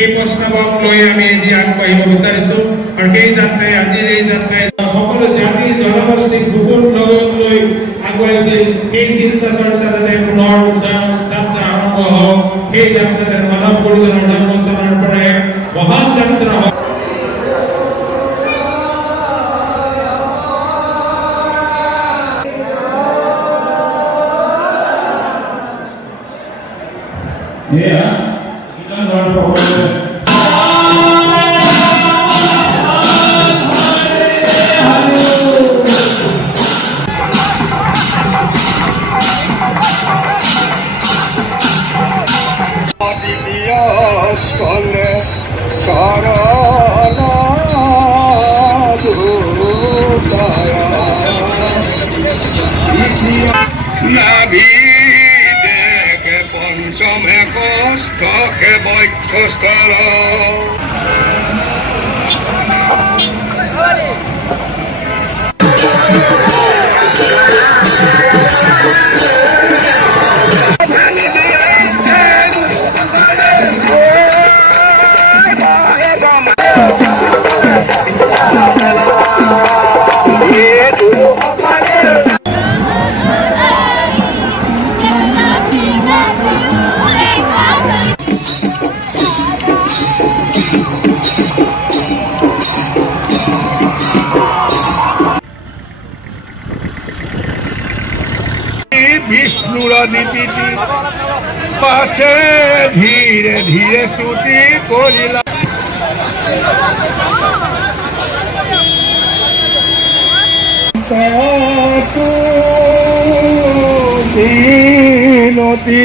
এই প্ৰশ্নক লৈ আমি আজি আগবাঢ়িব বিচাৰিছো আৰু সেই যাত্ৰাই আজিৰ এই যাত্ৰাই সকলো জাতি জনগোষ্ঠীক বুকুত লগত লৈ আগুৱাইছে এই চিন্তা চৰ্চা যাতে পুনৰ যাত্ৰা আৰম্ভ হওক সেই যাত্ৰা যেন মানৱ গুৰুজনৰ জন্মস্থানৰ পৰা এক মহান যাত্ৰা হওক। পঞ্চমে কষ্টকে বক্ষস্থল বিষ্ণুর নীতিটি পাশে ধীরে ধীরে ছুটি করিলা নদী